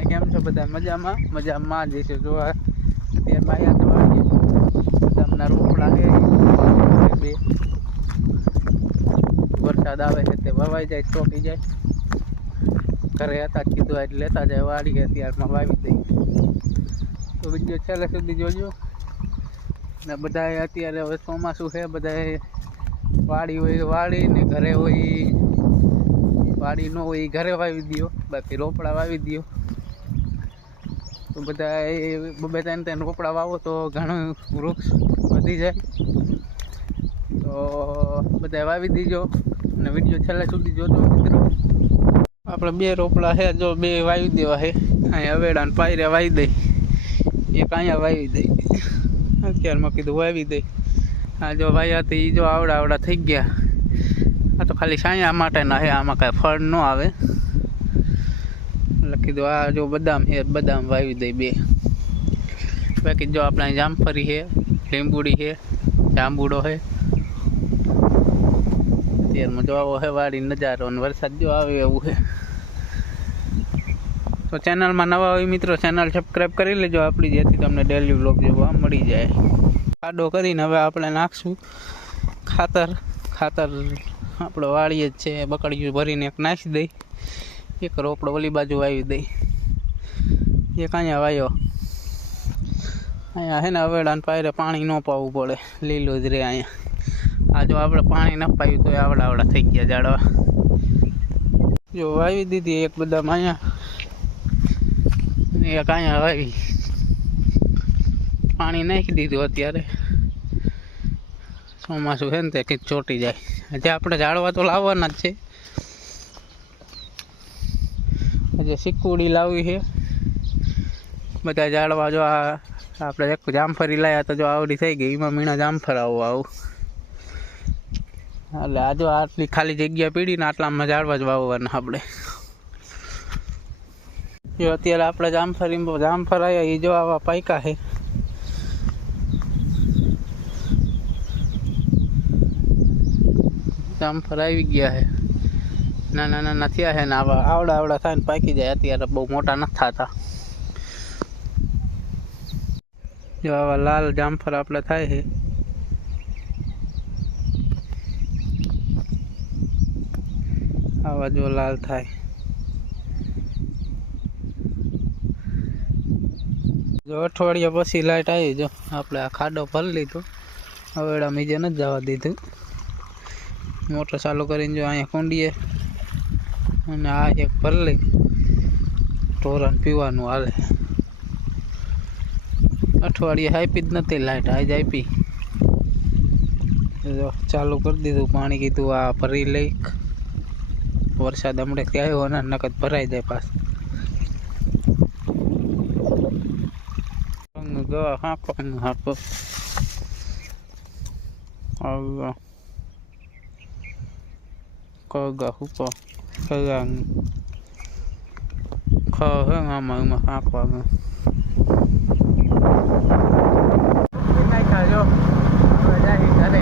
આપણે કેમ છો બધા? મજામાં જઈશું. જો અત્યારમાં અહીંયા તો વાળીએ બદામના રોપડા છે બે. વરસાદ આવે છે તે વવાઈ જાય, ચોકી જાય. ઘરે હતા કીધું એટલે લેતા જાય વાળીએ, અત્યારમાં વાવી દઈ. તો વિડીયો છેલ્લે સુધી જોજો. ને બધા અત્યારે હવે ચોમાસું છે, બધા વાડી હોય વાડી ને ઘરે હોય વાડી ન હોય ઘરે વાવી દો, બાકી રોપડા વાવી દો. તો બધા બે ત્રણ રોપડા વાવો તો ઘણું વૃક્ષ વધી જાય. તો બધા વાવી દીજો અને વિડીયો છેલ્લે સુધી જોજો મિત્રો. આપણે બે રોપડા છે, જો બે વાવી દેવા છે. અહીંયા અવેડા ને પાયરે વાવી દઈ, એક અહીંયા વાવી દઈ. અત્યારમાં કીધું વાવી દઈ. આ જો વાયા હતી એ જો આવડા થઈ ગયા. આ તો ખાલી છાંયા માટેના છે, આમાં કાંઈ ફળ ન આવે એટલે કીધું આ જો બદામ છે, બદામ વાવી દઈ બે. બાકી જો આપણે જામફળી છે, લીંબુડી છે, જાંબુડો છે. અત્યારમાં જો આવો છે વાડી નજારો, અને વરસાદ જો આવે એવું છે. તો ચેનલમાં નવા હોય મિત્રો, ચેનલ સબસ્ક્રાઈબ કરી લેજો આપણી, જેથી તમને ડેલી વ્લોગ જોવા મળી જાય. ખાડો કરીને હવે આપણે નાખશું ખાતર. આપણે વાળીએ જ છે, બકડીયું ભરીને એક નાખી દઈ. એક રોપડો ઓલી બાજુ વાવી દઈ, એક અહીંયા વાયો. અહીંયા છે ને અવેડાને પાયરે પાણી ન પાવું પડે, લીલું જ રહે અહીંયા. આ જો આપણે પાણી ન પાયું તો આવડા થઈ ગયા ઝાડવા. જો વાવી દીધી એક બદામ અહીંયા, એક અહીંયા વાવી. પાણી નાખી દીધું. અત્યારે ચોમાસું છે ને તે કંઈક ચોટી જાય. હજી આપણે ઝાડવા તો લાવવાના જ છે. હજી સિક્કુડી લાવવી છે. બધા ઝાડવા જો આ આપણે એક જામફળી લાવ્યા તો જો આવડી થઈ ગઈ, એમાં મીણા જામફળ આવું. એટલે આ જો આટલી ખાલી જગ્યા પીડી ને આટલામાં ઝાડવા જ વાવવાના આપણે. જો અત્યારે આપણે જામફળ આવ્યા એ જો આવા પાયકા છે. જામફળ આવી ગયા છે, નાના થયા છે ને આવડા થાય ને પાકી જાય. અત્યારે બહુ મોટા નથી થતા. જો આવા લાલ જામફળ આપણે થાય છે. આવા જો લાલ થાય. જો અઠવાડિયા પછી લાઈટ આવી. જો આપણે આ ખાડો ભરી લીધો, હવેડા બીજે નથી જવા દીધું. મોટર ચાલુ કરીને જો અહીંયા કુંડીએ અને આ એક ભરી લઈ, ઢોરાને પીવાનું હાલે. અઠવાડિયે આપી જ નથી લાઈટ, આજ આપી. જો ચાલુ કરી દીધું પાણી, કીધું આ ભરી લઈ. વરસાદ હમણાં આવ્યો ને નકદ ભરાઈ જાય પાછું. ગવા હાંકવાનું હાંકો. કગા હુકો કગા ખ હે આમાં હાંકવાનું. નાખ્યા જો હવે જાય ઘરે.